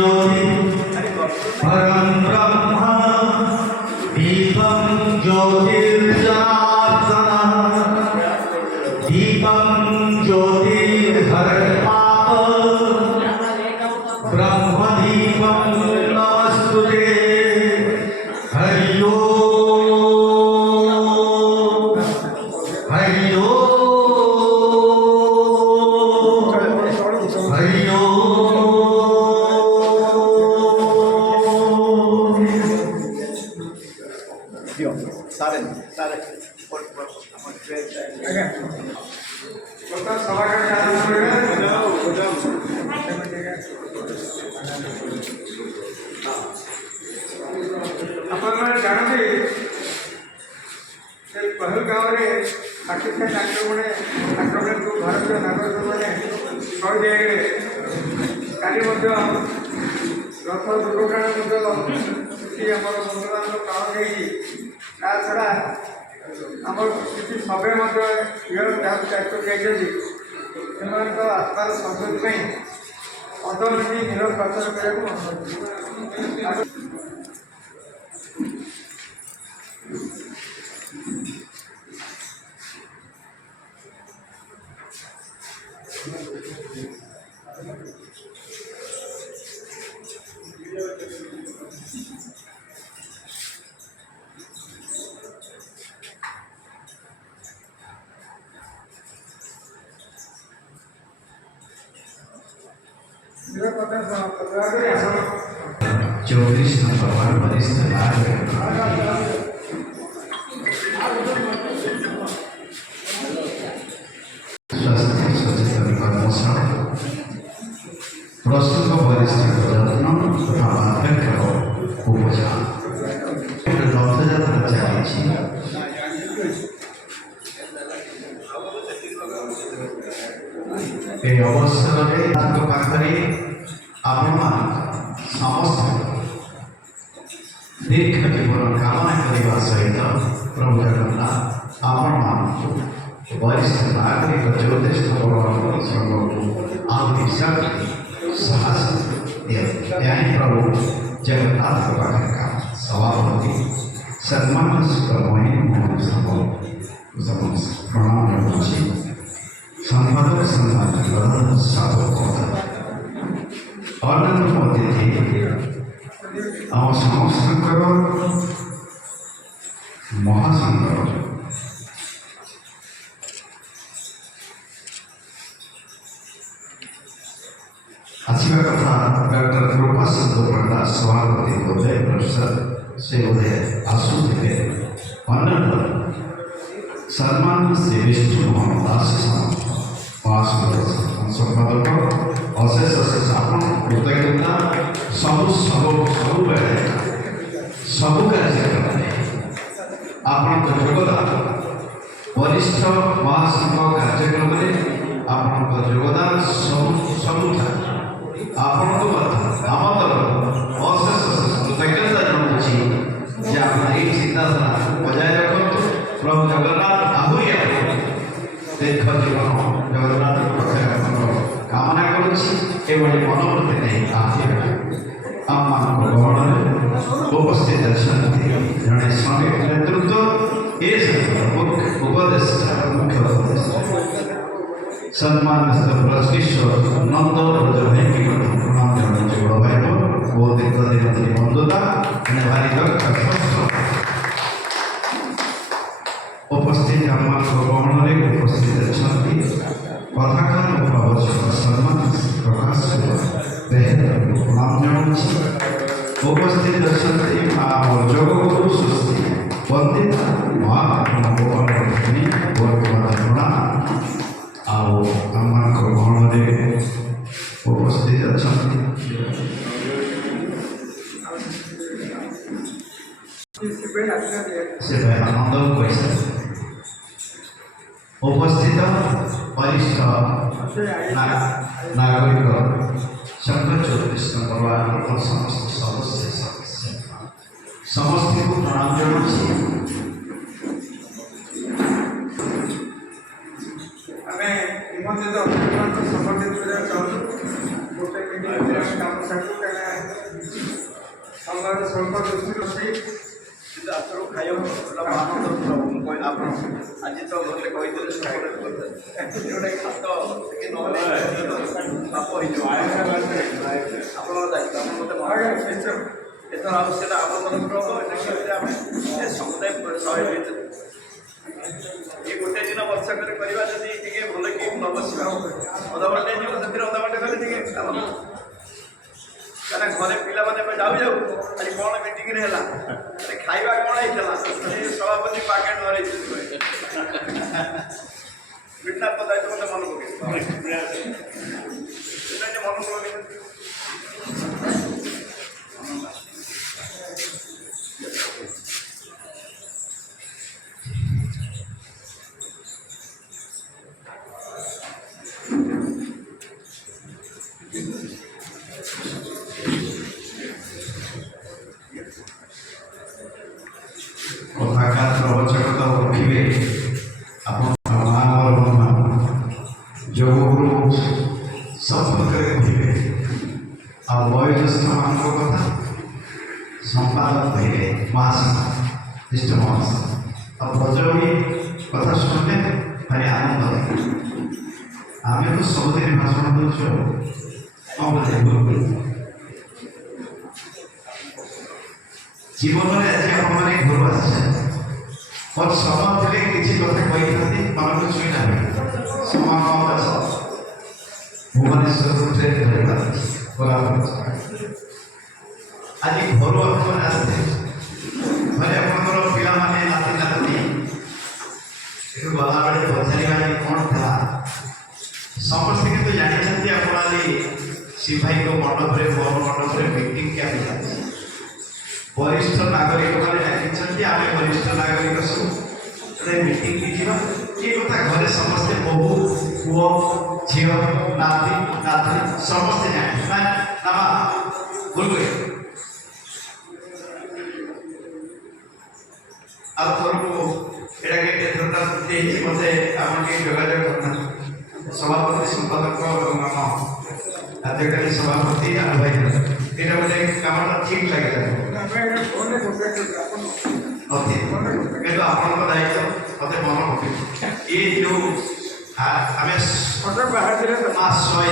ज्योति परं ब्रह्म दीपं ज्योतिर्जनार्दनः दीपं ज्योतिर्हरति पाप ब्रह्मदीपं नमस्तुते हरि ओम हरि ओम हरि ओम सारे जानते पहलगाँव में पाकिस्तान आक्रमण को भारतीय नागरिक मैंने शहीद काली रथ दुर्घटना किसी आम बंधुबान प्राण गई ता छड़ा आम किसी सभ्य दायित्व दिखाई आत्मार संतुष्टि अदमिति नीर प्रचार करने ज्योतिष भगवान वरिष्ठ स्वास्थ्य सचेतन कर्मशाला प्रस्तुत वरिष्ठ यत्न तथा वार्धक्य उपचार रथयात्रा चली अवसर पाखे आपण समस्त दीर्घ जीवन कामना करने सहित प्रभु जगन्नाथ आपण वरिष्ठ नागरिक ज्योतिष संघ को आहति साहस प्रभु जगन्नाथ पाखे सभापति सम्मान प्रणाम संपादक सम्मान साधक अन्य अतिथि आम समस्त महासंघ आसवा कथा डॉक्टर कृपाचंद पंडा सभापति बोधे प्रोफेसर से बोधे आसुथे अन्य सम्मान श्री विष्णु मोहन दास संपादक अशेष अशेष आप कृतज्ञता सब कार्यक्रम आपण योगदान वरिष्ठ महासंघ कार्यक्रम आपण योगदान सबुठ आपण आम तरफ अशेष अशेष कृतज्ञता जनाऊँगी जे आप चिंताधारा बजाय रखु प्रभु जगन्नाथ आहरी दीर्घ जीवन जगन्नाथ कामना करुँची मनोवृत्ति नहीं आम गहन उपस्थित अच्छा जड़े श्रमिक नेतृत्व मुख्य उपदेष्टा सम्मान ब्रजकिशोर नंद प्रणाम जनाऊँगी बड़ भाई बहुत दीर्घ दिन धरी बंधुता भारी उपस्थित आम गहन उपस्थित अच्छा कथाकार प्रवचन सम्मान प्रकाश प्रणाम जनाऊँगी उपस्थित अच्छा जगगुरु सुस्ती वंदित महात्मा प्रणाम आम गहन उपस्थित अच्छा से भाई आनंद कैसे उपस्थित वरिष्ठ नागरिक संघ ज्योतिष परिवार समस्त सदस्य समस्त को प्रणाम जनाऊँगी निमंत्रित अतिथि समर्पित करने गोटे मिनिट काम ସମୟରେ ସ୍ୱଳ୍ପ ଦୃଷ୍ଟି ରୋଷେଇ କିନ୍ତୁ ଆପଣଙ୍କୁ ଖାଇବାକୁ ଆନନ୍ଦ ଆପଣ ଆଜି ତ ଗଲେ କହିଥିଲେ ଗୋଟେ ଖାତ ଟିକେ ନହେଲେ ପାପ ହେଇଯିବ ଆପଣଙ୍କ ଦାୟିତ୍ୱ ଆପଣ ମୋତେ ନିଶ୍ଚୟ ଏଥର ଆଉ ସେଟା ଆମ ତରଫରୁ ହେବ ଏଟା ଆମେ ସମୁଦାୟ ଶହେ ଭିତରେ ଏ ଗୋଟେ ଦିନ ବର୍ଷା କରି କରିବା ଯଦି ଟିକେ ଭଲ କି ନ ବସିବା ଅଧଘଣ୍ଟେ ଯିବ ସେଥିରେ ଅଧଘଣ୍ଟେ ଗଲେ ଟିକେ କାମ କାରଣ ଘରେ ପିଲାମାନେ ଯାଉ ଯାଉ ଆଜି କ'ଣ ମିଟିଂରେ ହେଲା ଖାଇବା କ'ଣ ହେଇଥିଲା ସଭାପତି ପାକେଟ ଧରେଇଥିଲି ମିଟନାଥ ଦାୟିତ୍ୱ ମୋତେ ମନେ ପକେଇ ମନେ ପକେଇ কথাকার প্রবচকতা উঠিবে আপনার যোগগুরু সম্পর্কে উঠিবে আর বয়োজ্যেষ্ঠ মানুষ কথা সম্পাদক হইবে মহাসন জ্যেষ্ঠ মহাসন আর ভজনী কথা শুনলে ভারি আনন্দ লাগে আমি তো ସବୁଦିନ ଭାଷଣ ଦେଉଛୁ କ'ଣ ବୁଝେ ଜୀବନରେ ଆଜି ଆପଣମାନେ ଘରୁ ଆସିଛନ୍ତି ମୋର ସମୟ ଥିଲେ କିଛି କଥା କହିଥାନ୍ତି ମନକୁ ଛୁଇଁ ନାହିଁ ସମୟ କମ୍ ଅଛି ଭୁବନେଶ୍ୱରରୁ ଟ୍ରେନ୍ ଧରିବାର ଅଛି ଆଜି ଘରୁ ଆପଣମାନେ ଆସିଥିଲେ ଘରେ ଆପଣଙ୍କର ପିଲାମାନେ ନାତି ନାତୁଣୀ ଏଠୁ ଗଲାବେଳେ ପଚାରିବା ଆଜି କ'ଣ ଥିଲା ସମସ୍ତେ କିନ୍ତୁ ଜାଣିଛନ୍ତି ଆପଣ ଆଜି ସିପାହୀଙ୍କ ମଣ୍ଡପରେ ମୋର ମଣ୍ଡପରେ ମିଟିଂ କ୍ୟାମ୍ପ ଚାଲିଛି वरिष्ठ नागरिक मैंने डाकिंट आम वरिष्ठ नागरिक सब मीटिंग की ये कथा घरे समस्ते बहु पुओ झी नाती नाती समस्ते जाने भूल गए मत आम जोगाजोग करना सभापति संपादक कार्यकारी सभापति आलू भाई यहाँ गोटे कम ठीक लगे କିନ୍ତୁ ଆପଣଙ୍କ ଦାୟିତ୍ୱ ମୋତେ ମନେ ପକେଇବ ଏ ଯେଉଁ ଆମେ 100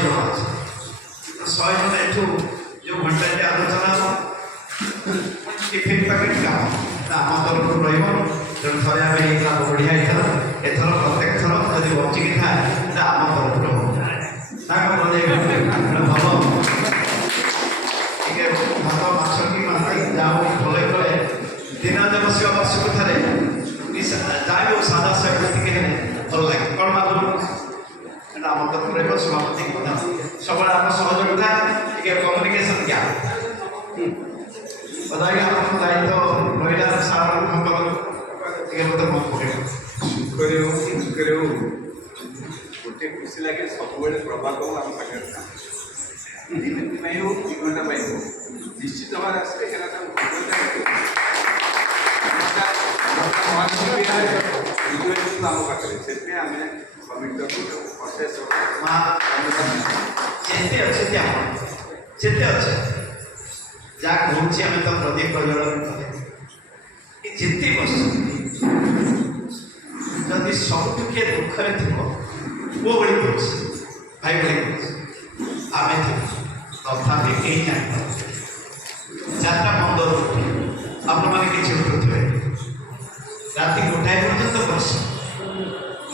ଜଣ ଅଛି 100 ଜଣ ଏଠୁ ଯେଉଁ ଘଣ୍ଟାଟେ ଆଲୋଚନା ଟିଫିନ୍ ପ୍ୟାକେଟ୍ କାମ ଆମ ତରଫରୁ ରହିବ ତେଣୁ ଥରେ ଆମେ ହେଇଥିଲା ବଢ଼ିଆ ହେଇଥିଲା ଏଥର ପ୍ରତ୍ୟେକ ଥର ଯଦି ବଞ୍ଚିକି ଥାଏ ତ ଆମ ତରଫରୁ ହେବ ତାଙ୍କ ବନେଇବେ ଭଲ ଟିକେ ଭାତ ମାଛ କି ମାଛ ଯାହା ଭଲେ କଲେ दिन बसिया वर्षक थे जाए सादा साइड टे भल लगे कौन मालूम आम तरफ रही सभापति सब आम सहयोगिता टे कम्युनिकेशन क्या बताइए आप दायित्व रहा सार मत पड़े सुखरे हो कि दुखरे हो गोटे खुशी लगे सब प्रभात आम सागर दिन हो 2 घंटा हो निश्चित भाव आसवे आम पाखे से आम कमिट प्रोसेस जिते अच्छे जहाँ कहूँ आम तो प्रदीप प्रज्वलन जिते बस जदि सबुठ किए दुखरे थो पुओ भाई भाई भाई आम तथापि कहीं जान 4टा 15 आपण मैंने किसी उठुवे राति 1टाए पर्यंत बस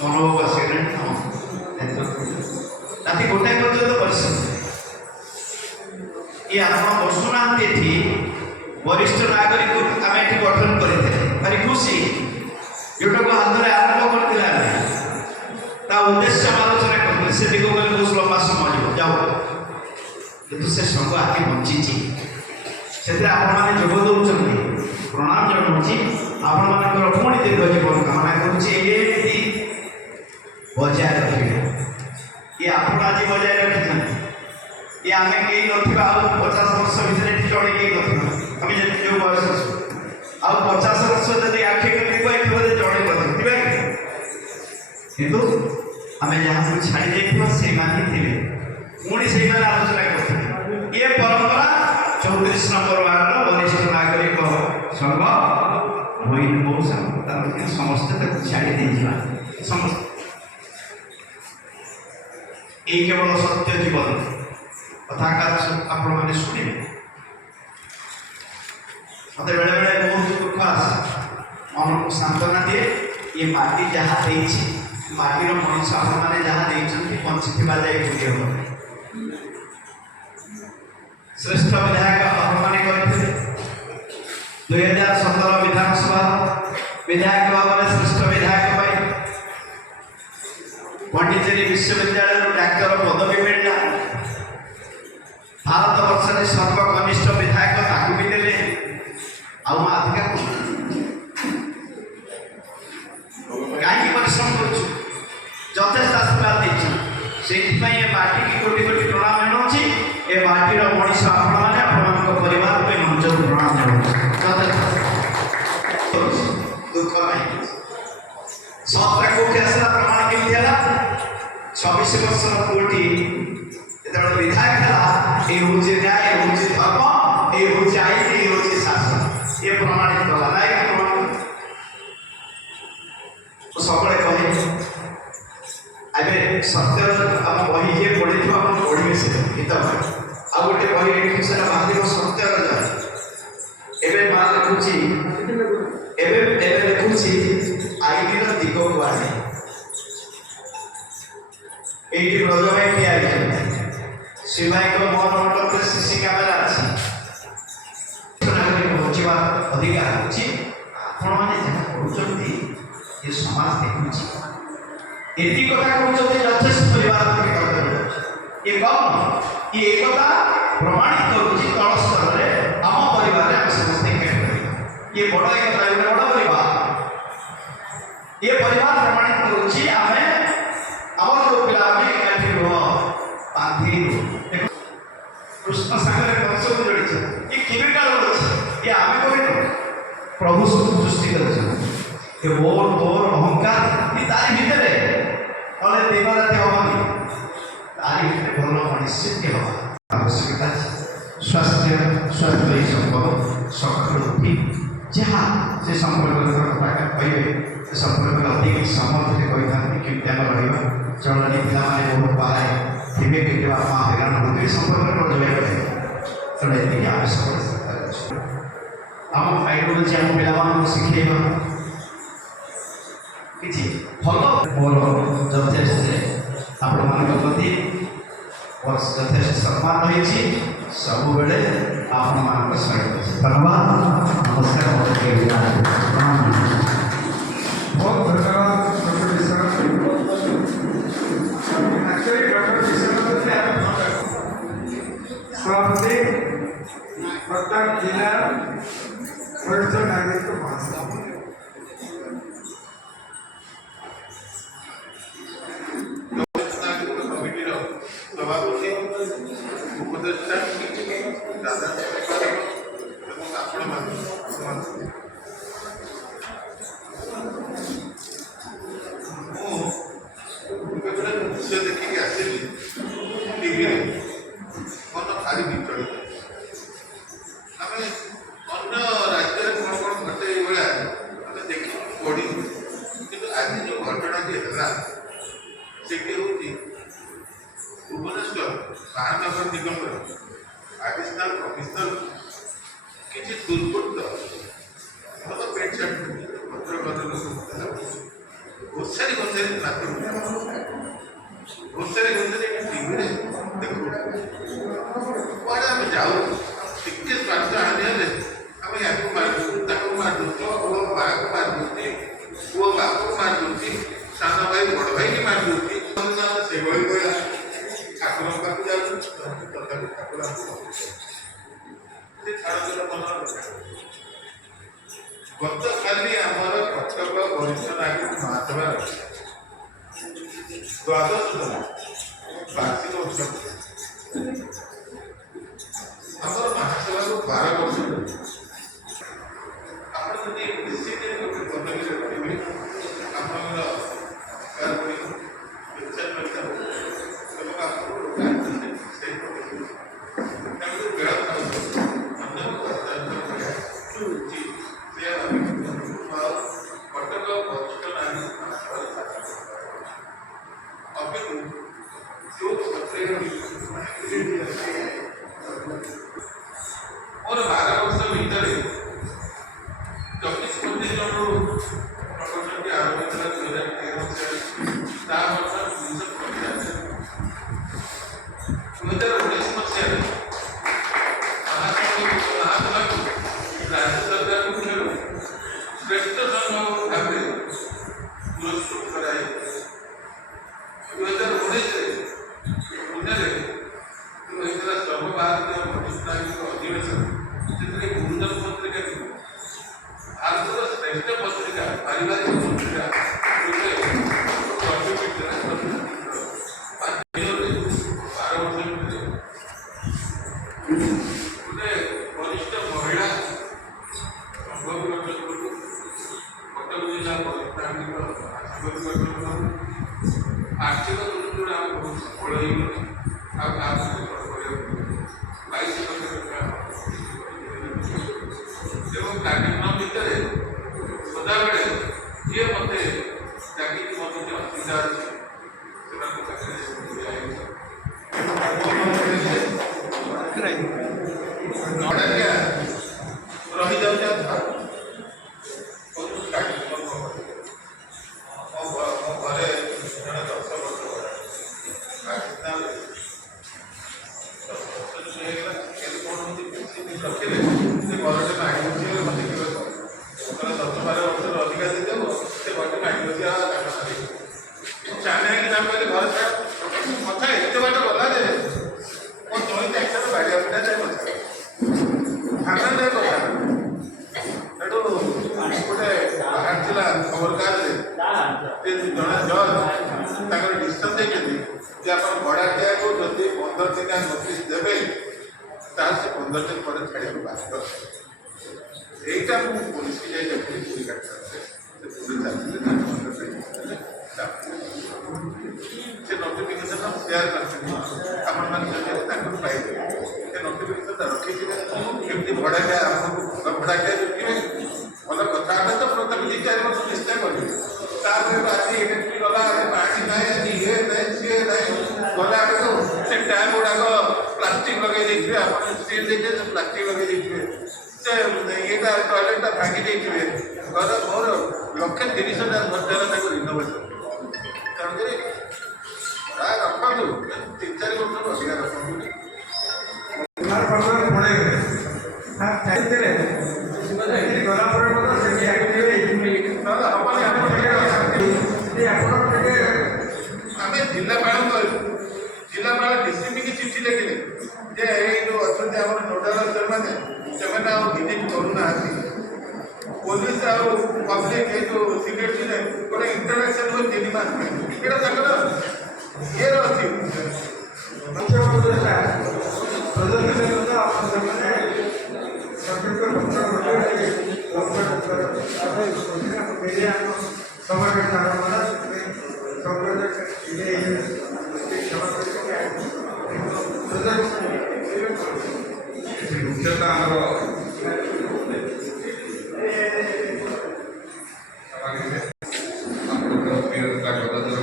मनोभाव आसगले राति 1टाए पर्यंत बस ये आप बसुना वरिष्ठ नागरिक आम ये गठन करते भारी खुशी जोटा को हाथ में आरंभ करते उद्देश्य आलोचना करते से दिग गले बहुत लंबा समय जाओ किंतु से संघ आगे बंची से आपने जोग दौरान प्रणाम जनाऊँगी आपण मान पुणी दीर्घ जीवन कामना करुँच बजाय रखे ये आप आज बजाय रखी ये आम कई ना 50 वर्ष भितर जड़े कई ना आम जो बयस आउ 50 वर्ष जब आखि जड़े थे किंतु आम जहाँ छाड़ी से पुणी से आलोचना करते ये परंपरा 34 नंबर वार्ड वरिष्ठ ସ୍ୱର୍ଗ ହୋଇନ ବହୁ ସମସ୍ତେ ତାକୁ ଛାଡ଼ି ଦେଇଯିବା ସମସ୍ତେ এই কেবল সত্য জীবন কথা আপনার শুনিবে মতো বেড়ে বেড়ে বহুত দুঃখ আসে মনକୁ সান্ত্বনা দিয়ে ଏ ମାଟି ଯାହା ଦେଇଛି ମାଟିର ମଣିଷ ଆପଣମାନେ ଯାହା ଦେଇଛନ୍ତି ବଞ୍ଚିଥିବା ଯାଇ ଭୁଲି ହେବ ଶ୍ରେଷ୍ଠ ବିଧାୟକ ଆପଣମାନେ କରିଥିଲେ 2017 ବିଧାନସଭା ବିଧାୟକ ଭାବରେ ଶ୍ରେଷ୍ଠ ବିଧାୟକ ପାଇଁ ପଣ୍ଡିଚେରୀ ବିଶ୍ୱବିଦ୍ୟାଳୟରୁ ଡାକ୍ତର ପଦବୀ ମିଳିଲା ଭାରତ ବର୍ଷରେ ସର୍ବକନିଷ୍ଠ ବିଧାୟକ ତାକୁ ବି ଦେଲେ ଆଉ ଅଧିକା କାହିଁକି ପରିଶ୍ରମ କରୁଛୁ ଯଥେଷ୍ଟ ଆଶୀର୍ବାଦ ଦେଇଛୁ ସେଇଥିପାଇଁ ଏ ମାଟିକି କୋଟି କୋଟି ପ୍ରଣାମ ଜଣାଉଛି ଏ ମାଟିର ମଣିଷ ଆପଣମାନେ ଆପଣମାନଙ୍କ ପରିବାର ପାଇଁ ମଞ୍ଚକୁ ପ୍ରଣାମ ଜଣାଉଛି ଦୁଃଖ ନାହିଁ ସତଟା କୋଉଠି ଆସିଲା ପ୍ରମାଣ କେମିତି ହେଲା 26 ବର୍ଷର ପୁଅଟି ଯେତେବେଳେ ବିଧାୟକ ହେଲା ଏ ହେଉଛି ନ୍ୟାୟ ଏ ହେଉଛି ଧର୍ମ ଏ ହେଉଛି ଆଇନ ଏ ହେଉଛି ଶାସନ ଏ ପ୍ରମାଣିତ କଲା ନାଇଁ ସବୁବେଳେ କହେ ଏବେ ସତ୍ୟର ଆମ ବହି ଯିଏ ପଢ଼ିଥିବ ଆପଣ ପଢ଼ିବେ ସେ ଗୀତ ଆଉ ଗୋଟେ ବହି ଲେଖିବ ସେଟା ବାହାରିବ ସତ୍ୟର ଜୟ ଏବେ ମା ଲେଖୁଛି ଏବେ ଲେଖୁଛି ଆଇନର ଦିଗ କୁହାଯାଏ এইটি ব্রজভাই কি আছে শিবাইক মন মণ্ডপরে সিসি ক্যামেরা আছে পৌঁছবার অধিকার ଅଛି ଆପଣମାନେ ଯାହା କରୁଛନ୍ତି ଏ ସମାଜ ଦେଖୁଛି ଏତିକି କଥା କହୁଛନ୍ତି ଯଥେଷ୍ଟ ପରିବାର କର୍ତ୍ତବ୍ୟ ଏ କମ୍ ଏ ଏକତା ପ୍ରମାଣିତ କରୁଛି ତଳ ସ୍ତରରେ ଆମ ପରିବାରରେ ଆମେ ସମସ୍ତେ ଏକାଠି ରହିବା ଏ ବଡ଼ ଏକତା ଗୋଟେ ବଡ଼ ପରିବାର ଏ ପରିବାର ପ୍ରମାଣିତ କରୁଛି ଆମେ আমার जो पिलाने एकाठी ରୁହ ବାନ୍ଧି କୃଷ୍ଣ ସାଙ୍ଗରେ କଂସକୁ ଯୋଡ଼ିছে ଏ କେବେ କାଳ ଅଛି ଏ ଆମେ କରିନୁ ପ୍ରଭୁ ସୃଷ୍ଟି କରିଛନ୍ତି ଏ ମୋର ତୋର ଅହଙ୍କାର ଏ ତାରି ଭିତରେ କଲେ ଦିନ ରାତି ହବନି ତାରି ଭିତରେ ଭଲ ମଣିଷ ହେବ ଆବଶ୍ୟକତା ଅଛି ସ୍ୱାସ୍ଥ୍ୟ ହିଁ ସମ୍ପଦ ସକାଳୁ ଉଠି ଯାହା ସେ ସମ୍ପର୍କରେ କଥା କହିବେ ସେ ସମ୍ପର୍କରେ ଅଧିକ ସମର୍ଥରେ କହିଥାନ୍ତି କେମିତି ଆମେ ରହିବା ଚଳଣି ପିଲାମାନେ ବହୁତ ବାହାରେ ଥିବେ କେତେ ବାପା ହଇରାଣ ହେଉଥିବେ ସମ୍ପର୍କରେ ରୋଜଗାର କରିବେ ତେଣୁ ଏତିକି ଆବଶ୍ୟକ ଆମ ଆଇଡିଓଲୋଜି ଆମ ପିଲାମାନଙ୍କୁ ଶିଖେଇବା କିଛି ଭଲ ମୋର ଯଥେଷ୍ଟ ଆପଣମାନଙ୍କ ପ୍ରତି ଯଥେଷ୍ଟ ସମ୍ମାନ ରହିଛି ସବୁବେଳେ ଆପଣମାନଙ୍କ ସହିତ ଧନ୍ୟବାଦ ନମସ୍କାର बहुत धन्यवाद doctor Vishwanath actually doctor Vishwanath Swami Pratap जिला वरिष्ठ नागरिक भाषण କମିଟିର ସଭାପତି ଉପଦେଷ୍ଟା ଦାଦା ଏବଂ ଆପଣମାନେ ଗୋଟେ ଦୃଶ୍ୟ ଦେଖିକି ଆସିଲି ଟିଭିରେ ମନ ଭାରି ବିଚଳିତ ଆମେ ଅନ୍ୟ ରାଜ୍ୟରେ କ'ଣ କ'ଣ ଘଟେ ଏଇଭଳିଆ ଆମେ ଦେଖିକି ପଢ଼ିବୁ କିନ୍ତୁ ଆଜି ଯେଉଁ ଘଟଣାଟି ହେଲା ସେଠି ହେଉଛି ଭୁବନେଶ୍ୱର ମହାନଗର ନିଗମର ଆଡିସନାଲ କମିଶନର କିଛି ଦୁର୍ବୃତ୍ତ ଭଲ ପ୍ୟାଣ୍ଟ ସାର୍ଟ ଭଦ୍ରକର ଲୋକ ଘୋଷାରି ଟିଭିରେ ଦେଖୁ କୁଆଡ଼େ ଆମେ ଯାଉ ଟିକେ ସ୍ୱାର୍ଥ ହାନି ହେଲେ ଆମେ ୟାକୁ ମାରିଦେଉଛୁ ତାକୁ ମାରିଦେଉଛୁ ପୁଅ ମାଆକୁ ମାରିଦେଉଛି ପୁଅ ବାପକୁ ମାରିଦେଉଛି ସାନ ଭାଇ ବଡ଼ ଭାଇକି ମାରିଦେଉଛି ସେଭଳି ଭଳିଆ ଠାକୁରଙ୍କ ପାଖକୁ ଯାଉଛୁ ତଥାପି ଠାକୁର ଛାଡ଼ ମନ ଗତକାଲି ଆମର କଟକ ବରିଷ୍ଠ ନାଗରିକ ମହାସଭାର ଦ୍ୱାଦଶତମ ବାର୍ଷିକ ଉତ୍ସବ ଆମର ମହାସଭାକୁ 12 ବର୍ଷ ଆପଣ ଯଦି ନିଶ୍ଚିତ ଗୋଟେ ପଦବୀ ରଖିବେ ଆପଣଙ୍କର ସରକାରଗୁଡ଼ିକୁ ପେନ୍ସନ୍ ମିଳିଥାଉ ଏବଂ ଆପଣଙ୍କୁ ସେଇ ପଦବୀ ତେଣୁ ବେଳ ଅନ୍ୟ ଗୋଟେ ବରିଷ୍ଠ ମହିଳା କଟକ ଜିଲ୍ଲା ପରିଷ୍କାର ଆର୍ଥିକ ଦୃଷ୍ଟିରୁ ଆମେ ବହୁତ ସଫଳ ହେଇଗଲୁ ଆଉ କାହାକୁ ସଫଳ କରିବାକୁ 22 ଲକ୍ଷ ଟଙ୍କା ଏବଂ କାର୍ଯ୍ୟକ୍ରମ ଭିତରେ ସଦାବେଳେ ଯିଏ ମୋତେ ଡାକିକି ମୋତେ ଯେ ଅସୁବିଧା ଅଛି ସେମାନଙ୍କ ପାଖରେ ରହିଯାଉଛି ଘରେ ଜଣେ 10 ବର୍ଷ ହେଇଗଲା କେତେ କ'ଣ ରଖିଲେ ସେ ଘରଟେ ମାଗି ବସି ମୋତେ ଦେଖିବେ 10-12 ବର୍ଷର ଅଧିକା ଦେଇଦେବ ସେ ଘରଟେ ମାଗି ବସି ଚାହିଁକି ନା କହିଲେ ଘର ଛାଡ଼ କଥା ଏତେ ବାଟ ଗଲା ଯେ ମୋ ଜଣେ ଚାକିରି ବାଡ଼ିଆ ପିଟା ଯାଏ କଥା ଥାନା ଯାଏ କଥା ସେଠୁ ଗୋଟେ ବାହାରିଥିଲା ଖବରକାଗଜରେ ଜଣେ ଜଜ୍ ତାଙ୍କର ଡିସିସନ୍ ଦେଇଛନ୍ତି ଯେ ଆପଣ ଭଡ଼ାଟିଆକୁ ଯଦି 15 ଦିନିଆ ନୋଟିସ୍ ଦେବେ ତାହେଲେ ସେ 15 ଦିନ ପରେ ଛାଡ଼ିବାକୁ ବାଧ୍ୟ। এইটা ମୁଁ ପୋଲିସକି ଯାଇ ଦେଖିଲି ପୁରୀ କାଟରେ ସେ ପୁରୀ ଚାଲିଥିଲେ ସେ ନୋଟିଫିକେସନ୍ ସେୟାର କରିଛନ୍ତି ଆପଣମାନେ ଯଦି ତାଙ୍କର ପାଇବେ ସେ ନୋଟିଫିକେସନ୍ଟା ରଖିଥିବେ କେମିତି ଭଡ଼ାଟିଆ ଆପଣଙ୍କୁ ଭଲ ଭଡ଼ାଟିଆ ଦେଖିବେ ଭଲ କଥା ହେବେ ତ ପ୍ରଥମେ 2-4 ବର୍ଷ ଚେଷ୍ଟା କରିବେ ତାପରେ ଆଜି ଇଲେକ୍ଟ୍ରି ଗଲା ପାଣି ନାହିଁ ଆଜି ଇଏ ନାହିଁ ସିଏ ନାହିଁ ଗଲା ଆଡ଼କୁ ସେ ଟ୍ୟାପ୍ ଗୁଡ଼ାକ ପ୍ଲାଷ୍ଟିକ୍ ଲଗେଇ ଦେଇଥିବେ ଆପଣ ଷ୍ଟିଲ୍ ଦେଇଥିବେ ସେ ପ୍ଲାଷ୍ଟିକ୍ ଲଗେଇ ଦେଇଥିବେ ସେ ଇଏଟା ଟଏଲେଟ୍ଟା ଭାଙ୍ଗି ଦେଇଥିବେ ଘର ମୋର 1,30,000 ମଧ୍ୟରେ ତାକୁ ରିନୋଭେସନ୍ ତେଣୁକରି ପ୍ରାୟ ରଖନ୍ତୁ 3-4 ବର୍ଷରୁ ଅଧିକା ରଖନ୍ତୁ ଗଲା ପରେ ମଧ୍ୟ ସେଠି ଆକ୍ଟିଭ୍ ନହେଲେ ହବନି ଆମେ ଜିଲ୍ଲାପାଳଙ୍କୁ କହିବୁ ଜିଲ୍ଲାପାଳ ଡିସିପିକି ଚିଠି ଲେଖିଲେ ଯେ ଏଇ ଯେଉଁ ଅଛନ୍ତି ଆମର ନୋଡାଲ ସେମାନେ ଆଉ ଭିଜିଟ୍ କରୁନାହାନ୍ତି ପୋଲିସ ଆଉ ପବ୍ଲିକ ଏଇ ଯେଉଁ ସିକ୍ରେଟ୍ ଥିଲେ ଗୋଟେ ଇଣ୍ଟରାକ୍ସନ୍ ହୁଏ 3 ମାସ ପାଇଁ ଏଇଟା ତାଙ୍କର ଇଏର ଅଛି ମୁଖ୍ୟ ଉପଦେଷ୍ଟା ପ୍ରଧାନମନ୍ତ୍ରୀ ସେମାନେ ମୁଖ୍ୟତଃ ଆମର ପ୍ରିୟତା ଗଦାଧର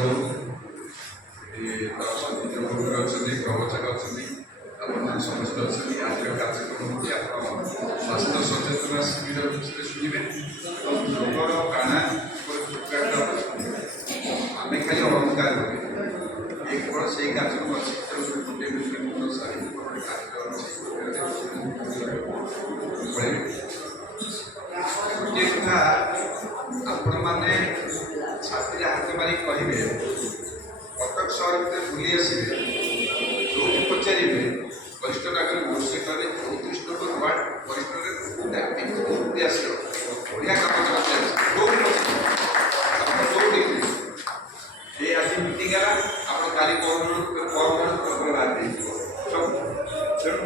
ଅଛନ୍ତି ପ୍ରବଚକ ଅଛନ୍ତି ଆପଣମାନେ ସମସ୍ତେ ଅଛନ୍ତି ଆଜିର କାର୍ଯ୍ୟକ୍ରମ ହେଉଛି ଆପଣ ସ୍ୱାସ୍ଥ୍ୟ ସଚେତନତା ଶିବିର ବିଷୟରେ ଶୁଣିବେ ଏବଂ ରୋଗର ପ୍ରାଣାୟାମ ଉପରେ ଆମେ ଖାଲି ଅଳଙ୍କାର କରେ ଏ କେବଳ ସେଇ କାର୍ଯ୍ୟକ୍ରମ ଅଛି ଗୋଟିଏ ଗୋଟିଏ କଥା ଆପଣମାନେ ଛାତିରେ ହାତ ମାରି କହିବେ କଟକ ସହର ଭିତରେ ବୁଲି ଆସିବେ ଯେଉଁଠି ପଚାରିବେ ବରିଷ୍ଠ ନାଗରିକ ଗୋଷ୍ଠୀରେ 34 ନମ୍ବର ୱାର୍ଡ ବରିଷ୍ଠରେ କେଉଁଠି ଆସିବ ବଢ଼ିଆ କାମ କରନ୍ତି କେଉଁଠି ଆପଣ କେଉଁଠି ଏ ଆଜି ମିଟିଂ ହେଲା ଆପଣ କାଲି ବାହାରି ଦେଇଯିବ ସବୁ ତେଣୁ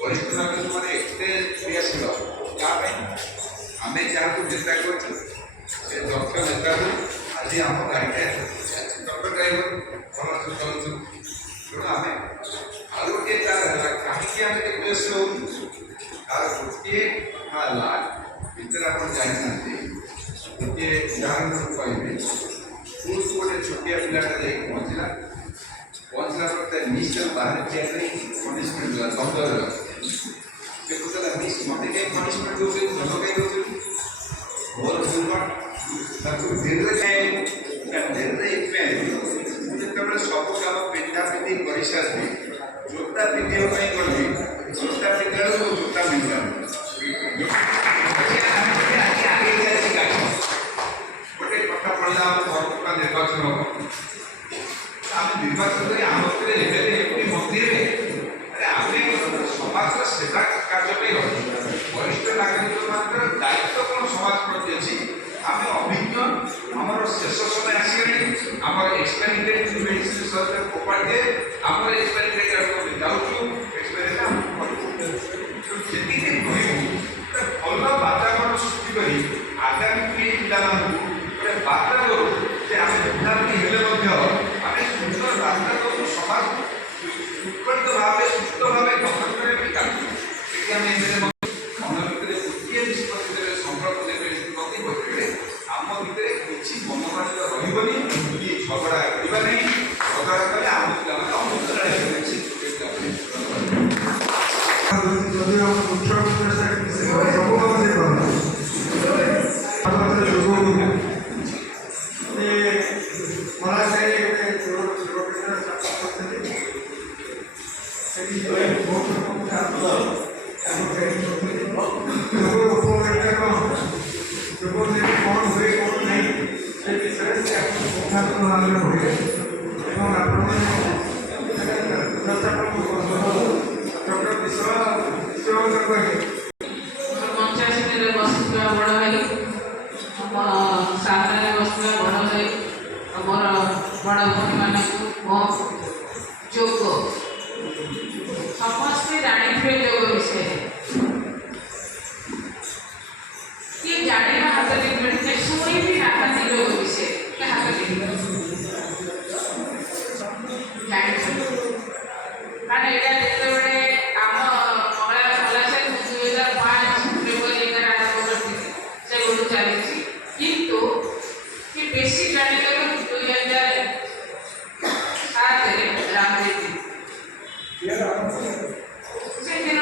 ବରିଷ୍ଠ ନାଗରିକ ମାନେ ଏତେ କ୍ରିୟାଶୀଳ ତା ପାଇଁ ଆମେ ଯାହାକୁ ନେତା କରୁଛୁ ସେ ଦକ୍ଷ ନେତାକୁ ଆଜି ଆମ ଗାଡ଼ିଟା ଡକ୍ଟର ଡ୍ରାଇଭର ଭଲ ଚଳୁଛୁ ତେଣୁ ଆମେ ଆଉ ଗୋଟିଏ ତାର ହେଲା କାହିଁକି ଆମେ କ୍ରିୟାଶୀଳ ହେଉଛୁ ତାର ଗୋଟିଏ ହେଲା ଭିତରେ ଆପଣ ଜାଣିନାହାନ୍ତି ଗୋଟିଏ ଉଦାହରଣ କହିବି ସ୍କୁଲକୁ ଗୋଟେ ଛୋଟିଆ ପିଲାଟା ଯାଇକି ପହଞ୍ଚିଲା ପରେ ତା ମିସ୍ ବାହାରେ ଠିଆ କରି ପନିସମେଣ୍ଟ ଦେଲା ଦଣ୍ଡ ସେ କହୁଥିଲା ମିସ୍ ମୋତେ କାହିଁ ପନିସମେଣ୍ଟ ଦେଉଛନ୍ତି ଦଣ୍ଡ କାହିଁ ଦେଉଛନ୍ତି ମୋର ଭୁଲ କ'ଣ ତାକୁ ଧୀରେ ଏଥିପାଇଁ ଯେତେବେଳେ ସବୁ କାମ ପିନ୍ଧା ପିନ୍ଧି କରିସାରିଲି ଜୋତା ପିନ୍ଧିବା ପାଇଁ ଗଲି ଜୋତା ପିନ୍ଧିଲା ବେଳକୁ ଜୋତା ପିନ୍ଧିଲା ଗୋଟେ କଥା ପଡ଼ିଲା ଆମ ଘରକୁ ନିର୍ବାଚନ ହେବ ଆମେ ନିର୍ବାଚନ କରି ଆମ ଭିତରେ ଏମିତି ଏମିତି ମନ୍ଦିରରେ ଆମେ ସମାଜର ସେବା କାର୍ଯ୍ୟ ପାଇଁ ରହିଛୁ ବରିଷ୍ଠ ନାଗରିକମାନଙ୍କର ଦାୟିତ୍ୱ କ'ଣ ସମାଜ ପ୍ରତି ଅଛି ଆମେ ଅଭିଜ୍ଞ ଆମର ଶେଷ ସମୟ ଆସିଗଲାଣି ଆମର ଏକ୍ସପାରି ଡେଟ୍ ମେଡ଼ିସିନ ସହିତ ଫୋପାଡ଼ିଲେ ଆମର ଏକ୍ସପାରି ଡେଟ୍ ଆମେ ଯାଉଛୁ ଏକ୍ସପାରି ଯଦିଓ ମୁଖ୍ୟ ଉପଦେଷ୍ଟା ସବୁ କାମ ସେ କରନ୍ତି ଯୋଗ ମହାଶୟ ଗୋଟେ କରୁଛନ୍ତି ସେଠି ବହୁତ ଯୋଗ ଉପକାରିତା କ'ଣ ଯୋଗ ନେଇ କ'ଣ ହୁଏ କ'ଣ ନାହିଁ ସେ ବିଷୟରେ ସେ ଆପଣଙ୍କୁ ଭାବରେ ହୁଏ ଏବଂ ଆପଣମାନେ ଡକ୍ଟର ବିଶ୍ୱ କହିଲେ ପଞ୍ଚାୟତରେ ବସିଥିବା ବଡ଼ ଭାଇ ମୋ ସାମ୍ନାରେ ବସିଥିବା ବଡ଼ ଭାଇ ମୋର ବଡ଼ ଭଉଣୀମାନଙ୍କୁ ମୋ ଯୋଗ ସମସ୍ତେ ଜାଣିଥିବେ ଯୋଗ ବିଷୟରେ କିଏ ଜାଣିବା ହାତ ଦେଇପାରିବେ ଶୁଣିବି ନାହାନ୍ତି ଯୋଗ ବିଷୟରେ କିଏ ହାତ ଦେଇପାରିବେ ଜାଣିଛନ୍ତି କାରଣ ଏଇଟା ଯେତେବେଳେ ଆମ ମଙ୍ଗଳା ସେ 2005 ଫେବୃଆରୀ 11 ଆରମ୍ଭ କରିଥିଲି ସେବେଠୁ ଚାଲିଛି କିନ୍ତୁ କି ବେଶୀ ଜାଣିଗଲୁ 2007ରେ ରାମଦେବ ସେଦିନ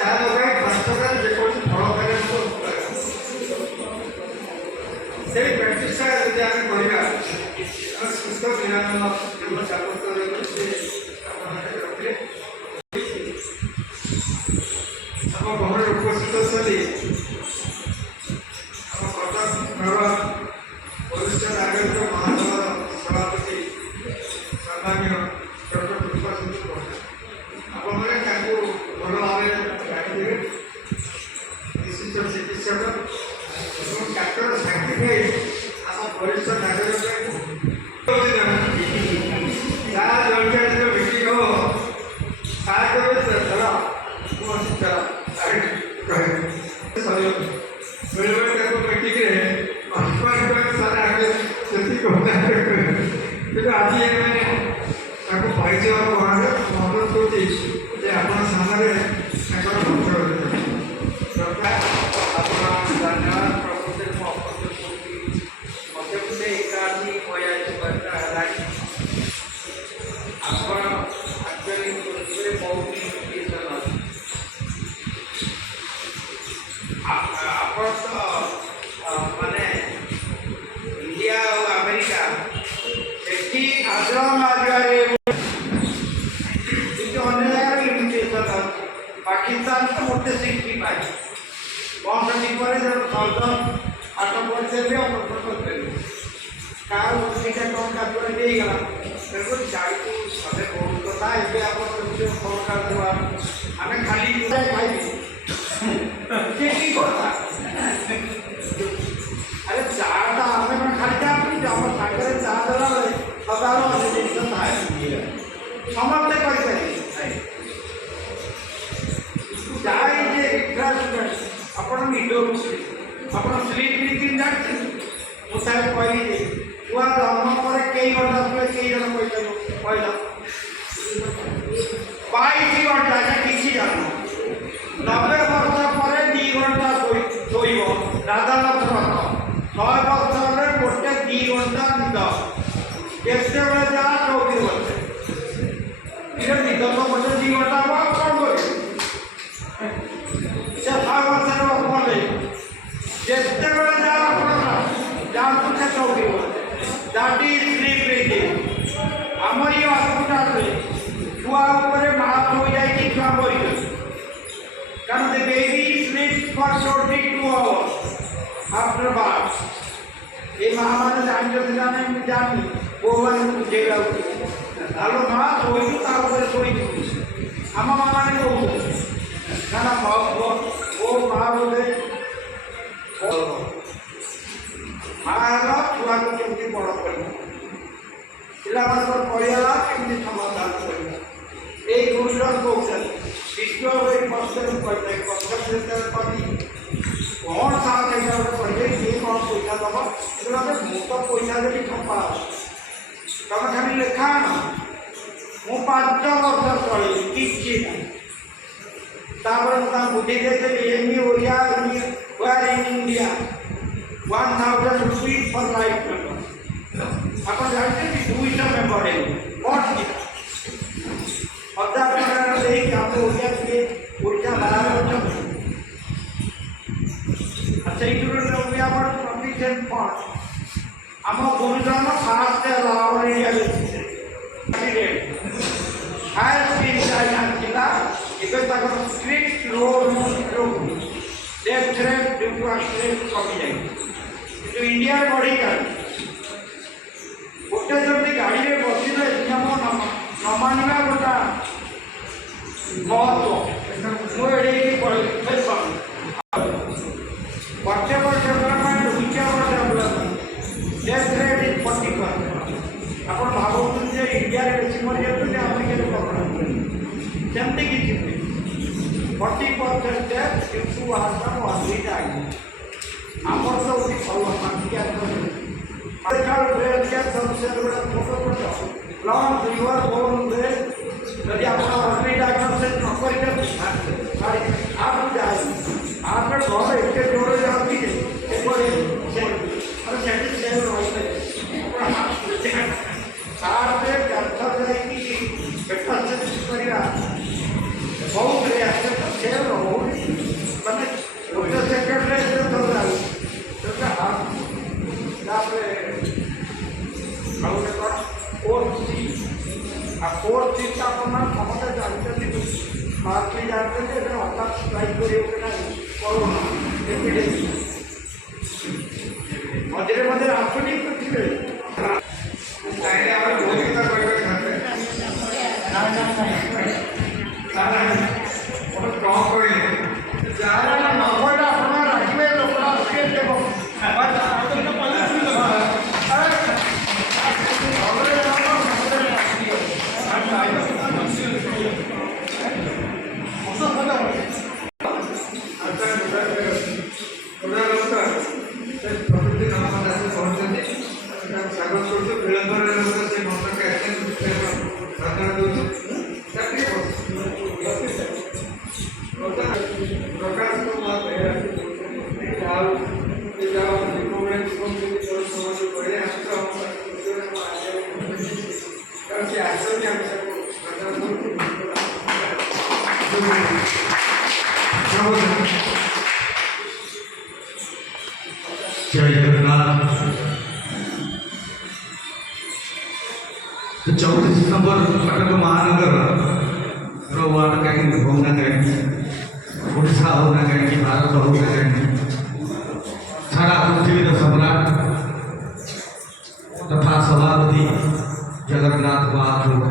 ଚା ଲଗାଇ 5 ଟଙ୍କାରେ ଯେକୌଣସି ଫଳ ଖାଇଲେ ସେଇ ପ୍ରାକ୍ଟିସଟା ଯଦି ଆମେ କରିବା ଆମେ ସୁସ୍ଥ ନିରାନନ୍ଦ ଜୀବନ ଯାପନ କରିବାକୁ ସେ ରଖିଲେ ଆମ ଗହଣରେ ଉପସ୍ଥିତ ଅଛନ୍ତି ଆମ କଟକ ନଗର ବରିଷ୍ଠ ନାଗରିକ ମହାସଭାର ସଭାପତି ସମ୍ମାନୀୟ ଡକ୍ଟର କୃପାଚନ୍ଦ୍ର ପ୍ରଧାନ। ଆପଣମାନେ ତାଙ୍କୁ ଭଲ ଭାବରେ ଜାଣିଥିବେ। ବିଶିଷ୍ଟ ଚିକିତ୍ସକ ଏବଂ ଡାକ୍ତର ସାର୍ଟିଫାଇଡ୍ ଆମ ବରିଷ୍ଠ ନାଗରିକଙ୍କୁ ଯାହା ଜଳଖିଆ ଯେତେବେଳେ ମିଟିଂ ହେବ ତାହା କେବେ ଧର ମୁଁ ଅଛି ଚାଲ ବେଳେବେଳେ ତାକୁ ମିଟିଂରେ ସାର୍ ଆଗେ ସେତିକି କିନ୍ତୁ ଆଜି ଏମାନେ ତାକୁ ପରିଚୟ କରାରେ ଅନୁରୋଧ କରୁଛି ଯେ ଆପଣ ସାମ୍ନାରେ ତାଙ୍କର ଆପଣ ଧନ୍ୟବାଦ ପ୍ରକୃତିରେ ମୁଁ ଅପର୍ଯ୍ୟ କରୁଛି ମୋତେ ଗୋଟେ ଏକାଠି ବୟାଳିଶ ହେଲାଣି ଆପଣ ଆକ୍ଚୁଆଲି ପୃଥିବୀରେ ବହୁତ ନ୍ୟୁଟ୍ରିସନ୍ ଅଛି ଆପଣ ତ ମାନେ ଇଣ୍ଡିଆ ଆଉ ଆମେରିକା ସେଠି ଆଗ୍ରହ ମାରିବାରେ ଅନ୍ୟ ଜାଗାରେ ଲିମିଟେସନ୍ ଅଛି ପାକିସ୍ତାନ ତ ଗୋଟେ 65 65 ପରେ ସର୍ଦ୍ଦନ ପାଠ ପଢ଼ିଦେବେ ଅପରେସନ୍ କରିଦେବେ କାହାର 2ଟା ଟଙ୍କା ପରେ ଦେଇଗଲା ତେଣୁକରି ଯାଇକୁ ସବେ ବହୁତ କଥା ଏବେ ଆପଣ ସରକାର ଦେବା ଆମେ ଖାଲି ଖାଇବୁ କି କଥା ଆରେ ଚାଟା ଆମେ କ'ଣ ଖାଲି ଚା ପିଉଛୁ ଆମ ସାଙ୍ଗରେ ଚା ଦେଲାବେଳେ ସଦାବେଳେ ଅନ୍ୟ ଜିନିଷ ଥାଏ ସମସ୍ତେ କରିପାରିବେ ଯାଏ ଯେ ରିଫ୍ରେଶମେଣ୍ଟ ଆପଣ ନିଦ ଆପଣ ସ୍ଲିପ୍ ରିଜିନ୍ ଜାଣିଛନ୍ତି ମୁଁ ସାର୍ କହିଲି ଯେ ଛୁଆ ଜନ୍ମ ପରେ କେଇ ଘଣ୍ଟା ଶୁଏ କେଇ ଜଣ କହିପାରିବ କହିଲ 22 ଘଣ୍ଟା এটা କିଛି ଜାଣିନ 90 ବର୍ଷ ପରେ 2 ଘଣ୍ଟା ଶୋଇବ ରାଧାନାଥ ରଥ 100 ବର୍ଷ ହେଲେ ଗୋଟେ 2 ଘଣ୍ଟା ନିଦ କେତେବେଳେ ଯାହା ଚୌକି ବସେ এটা ନିଦ ତ ଗୋଟେ 2 ଘଣ୍ଟା ହେବ ଆଉ କ'ଣ କରିବେ ସେ 100 ବର୍ଷରେ ଅପଲେ ଯେତେବେଳେ ଯାହା ଆପଣ ଯାଆନ୍ତୁ ସେ ଚୌକି ବସେ ଦ୍ୟାଟ୍ ଇଜ୍ ସ୍ଲିପ୍ ରିଜିନ୍ ଆମର ଏଇ ହସ୍ପିଟାଲରେ ଛୁଆ ଉପରେ ମାପ ହୋଇଯାଇଛି ଛୁଆ ମରିଯାଉଛି କାରଣ the baby sleeps for 42 hours after birth ଏ ମାଆମାନେ ଜାଣିଛନ୍ତି ନା ନାହିଁ ମୁଁ ଜାଣିନି ବୋଉମାନଙ୍କୁ ବୁଝେଇବାକୁ ଆଲୋ ମା ଶୋଇଛୁ ତା ଉପରେ ଶୋଇଛୁ ଆମ ମାଆମାନେ କହୁଛନ୍ତି ନା ନା ବୋଉ ମା ବୋଧେ ମା ହେଲା ଛୁଆକୁ କେମିତି ବଡ଼ କରିବ ପିଲାମାନଙ୍କର ପଢ଼ିଗଲା କେମିତି ସମାଧାନ କରିବ এই গুরুজন কৌশল দ্বিতীয় ওই প্রশ্নের করতে যেতেବେଳେ করি କ'ଣ ସାର୍ ହିସାବରେ କହିବେ କିଏ କ'ଣ ପଇସା ଦେବ ଏଗୁଡ଼ା ମୁଁ ତ ପଇସା ଦେବି ଛପା ତମେ ଖାଲି ଲେଖା ଆଣ ମୁଁ 5 ବର୍ଷ ଚଳିବି କିଛି ନାହିଁ ତାପରେ ମୁଁ ତାଙ୍କୁ ବୁଦ୍ଧି ଦେଇଦେଲି ଏମି Odia where in India 1000 rupees for life member ଆପଣ ଜାଣିଛନ୍ତି 200 ମେମ୍ବର ହେଲେ କ'ଣ ଥିଲା 1000 ଟଙ୍କା ଦେଇକି ଆମେ ଓଡ଼ିଆ ଟିକେ ଓଡ଼ିଶା ବାହାରେ ଅଛନ୍ତି ସେଇଥିରୁ ବି ଆମର ସଫିସିଏଣ୍ଟ ଫଣ୍ଡ ଆମ ଗୁରୁଜନ ଫାଷ୍ଟ ଲାଭ ଏରିଆରେ ହାଏଷ୍ଟ ଥିଲା ଏବେ ତାଙ୍କର strict road death rate due to accident କମିଯାଇଛି କିନ୍ତୁ ଇଣ୍ଡିଆରେ ବଢ଼ିଯାଉଛି ଗୋଟେ ଯଦି ଗାଡ଼ିରେ ବସିଲେ ନିୟମ ନ ମାନିବା ଗୋଟା ମହତ୍ଵ ମୁଁ ଏଡ଼ିକି କହିପାରୁନି ବର୍ଷେ ଡେଭଲପମେଣ୍ଟ ଡେଥ୍ ରେଟ୍ ଇଜ୍ 40%। ଆପଣ ଭାବୁଛନ୍ତି ଯେ ଇଣ୍ଡିଆରେ ବେଶୀ ମରିଯାଉଛନ୍ତି ଆମେରିକାରେ କମ୍ ସେମିତି କିଛି ନୁହେଁ 40% ଡେଥ୍ ଡ୍ୟୁ ଟୁ ଅସୁବିଧା ଆମର ତ ହେଉଛି ଭଲ ମାଟିଆ ବ୍ରେନ୍ କ୍ୟାନ୍ସର ଗୁଡ଼ା ଛୋଟ ଛୋଟ ଲଙ୍ଗ୍ ଲିଭର୍ ବୋନ୍ ବ୍ରେନ୍ ଯଦି ଆପଣ ଅର୍ଲି ଡାଇଗ୍ନୋସିସ୍ ନ କରିପାରିବେ ଆଗକୁ ଯାଏ आपने बहुत इसके जोड़े जाती है एक बार से और सेंटर से रहते साथ में कैंसर जाएगी बेटा से करेगा बहुत रिएक्शन से করোনা এপিডেমিক মধ্যে মধ্যে আঞ্চলিক তো ছিল তাইলে আমরা বৈধতা করবে থাকবে তারা কোনো স্ট্রং করিলে যারা নগরটা আপনার রাখবে লোকরা ফের দেব ପ୍ରତିଦିନ ଆମ ଆସି ପହଞ୍ଚନ୍ତି ସ୍ୱାଗତ କରୁଛୁ ବିଳମ୍ବରେ ସେ ମନ୍ତ୍ରକୁ ଧନ୍ୟବାଦ ଦେଉଛୁ ପ୍ରକାଶ ଆଉ ଯାଉ ଦୀପାବଳି ସମାଜ କରି ସେ ଆସନ୍ତି ଆମେ जय जगन्नाथ। तो 34 दिसंबर कटक महानगर वार्ड कहीं होना कहीं उड़ीसा होना कहीं भारत होना कहीं सारा पृथ्वी का सम्राट तथा सभापति जगन्नाथ महाप्रभु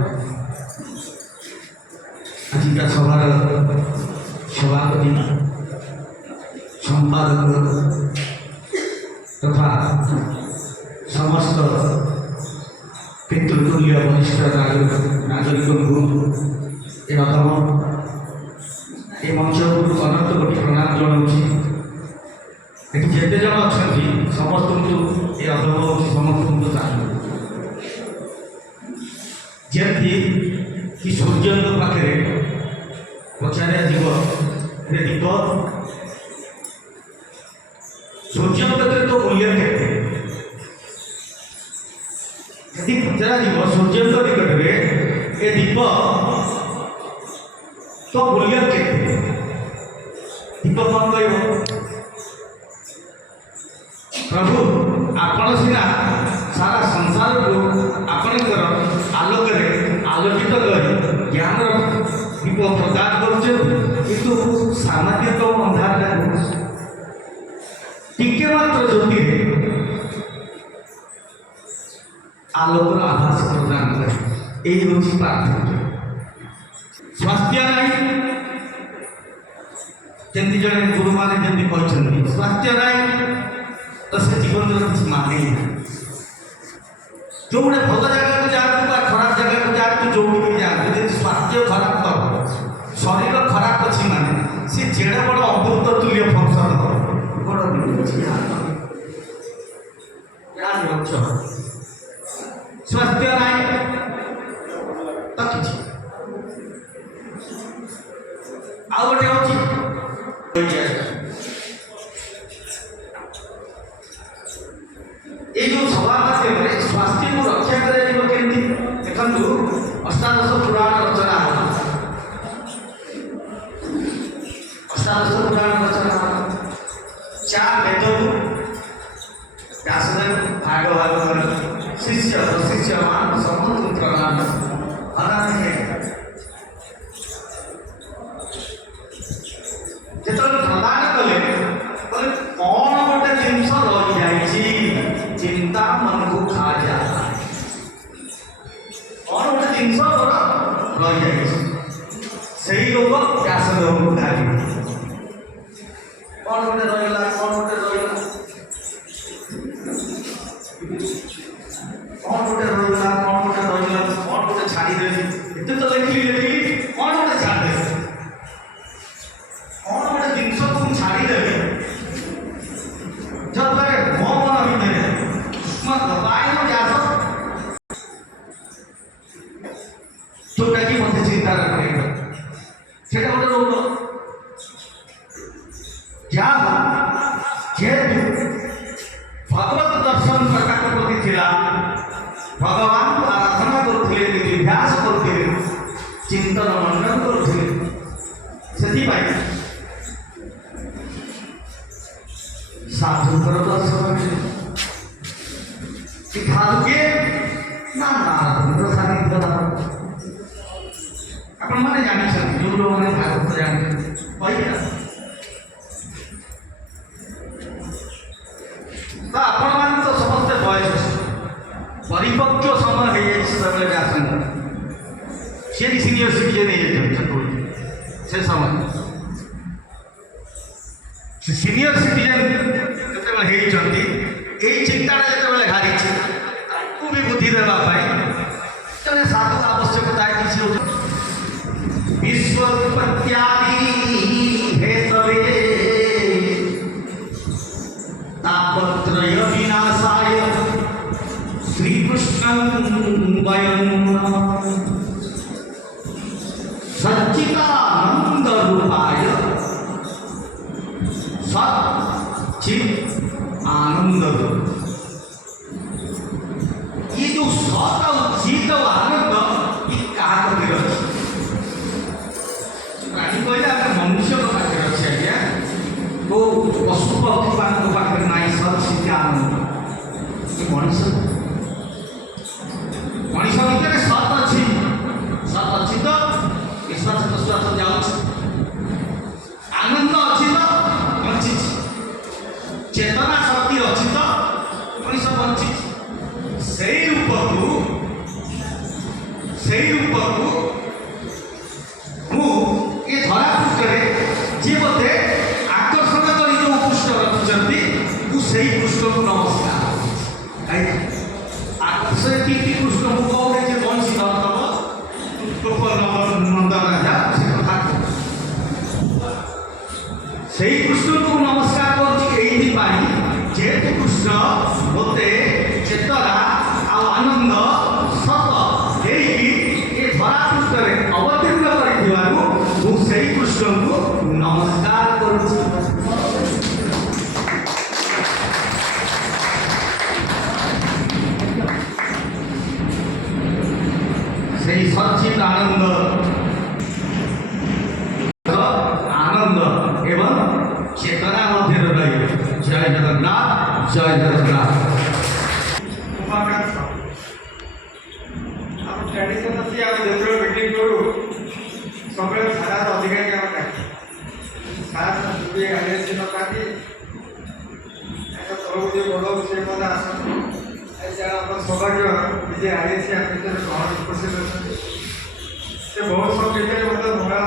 आज का सभार सभापति संपादक तथा समस्त पितृतुल्य वरिष्ठ नागरिक ए अधम ए मंच अनंत कोटि प्रणाम जनाऊँगी ये जिते जन अच्छा समस्त ये अधम समस्त चाहिए जमी कि सूर्य पाखे पचार जीव दीप सूर्य क्षेत्र तो मूल्य केते यदि पचरा जीव सूर्य निकट में ए दीप तो मूल्य केते दीप कौन कह प्रभु आपण सीना सारा संसार को आपणकर आलोक आलोकित कर ज्ञान दीप प्रदान किंतु सामान्य तो अंधार टिके मात्र ज्योति आलोकर आभास प्रदान करे यही हूँ पार्थक्य स्वास्थ्य नहीं जमी जड़े गुरु मैंने जमी कहते स्वास्थ्य नहीं तो से जीवन किसी माने ही ना जो गोटे भल जगह को जातु खराब जगह को जातु जो भी जातु जब स्वास्थ्य खराब कर शरीर खराब अच्छी माने सी जेड़े बड़ अमृत तुल्य फंक्शन हो बड़ स्वास्थ्य नहीं तो किसी आउ गोटे अच्छी ये जो सभा माध्यम स्वास्थ्य को रक्षा करें देखु अष्टादश पुराण रचना अष्टादश पुराण रचना 4 वेद व्यासदेव भागवत शिष्य प्रशिष्यमान समुद्र जो प्रदान कले कौन गोटे जिनस रही चिंता मन को खा जाता है कौन गोटे जिनस रही से लोग व्यासदेव को गाली कौन गोटे रहा कौन गोटे रहा कौन गोटे रहा कौन गोटे रहा कौन गोटे छाड़देवी एत तो लिखली कौन गोटे छाड़देवी कौन गोटे जिनस को छाड़देवी जब तक मो मन भितर व्यास जोटा कि मत चिंता रखे से गोटे रोग जेहेतु भगवत दर्शन प्रकाश प्रति थिला भगवान को आराधना करुले निध्यास करुले चिंतन मनन करुले से साधुकर दर्शन साधुके ना नारद सानिध्य आपण मैंने जानी जो लोग मैंने भागवत जाने कही ସେତେବେଳେ ଆସନ୍ତି ସିଏ ବି ସିନିୟର ସିଟିଜେନ୍ ହେଇଯାଇଛନ୍ତି ସେତେବେଳେ ସେ ସମୟ ସେ ସିନିୟର ସିଟିଜେନ୍ ଯେତେବେଳେ ହେଇଛନ୍ତି ଏଇ ଚିନ୍ତାଟା ଯେତେବେଳେ ଘାରିଛି ତାକୁ ବି ବୁଦ୍ଧି ଦେବା ପାଇଁ ତେଣୁ ସାଧୁ ଆବଶ୍ୟକତା କିଛି ହେଉଛି ବିଶ୍ୱ ଉତ୍ପତ୍ତ୍ୟାଦି ହେତବେ तापत्रय विनाशाय श्रीकृष्णं वयं सच्चिदानंद रूपाय सच्चित आनंद ये जो सत और चित और आनंद ये क्या कहते अच्छी कहले मनुष्य पाखे अच्छे आज्ञा वो पशु पक्षी मान पाखे ना सचित आनंद मनीष भितर सत अच्छी तो विश्वास प्रश्वास जाऊँ आनंद अच्छी तो बंची चेतना शक्ति अच्छी तो मनीष बंची से रूप को ये धरा पृष्ठे जी मते आकर्षण कर जो पृष्ठ रखिंट से पृष्ठ को नमस्कार से कृष्ण को कौन से बंशी नंद राजा से कथा से कृष्ण को नमस्कार जेहेतु कृष्ण मत चेतना आनंद सत ये धरा पृष्ठ अवतीर्ण कर कृष्ण को नमस्कार करुच्ची सच्चित आनंद एवं चेतना मध्य रही जय जगन्नाथ जय जगन्नाथ ट्रेडिशन अच्छी आम जो मीटिंग करूँ सब सारा अधिकारी आम सार गाड़ी अच्छी नकाटी तरफ जो बड़ से आसती सौभाग्य निजे आई सी आम भर ग्रहण उपस्थित अच्छा से बहुत सब जगह महिला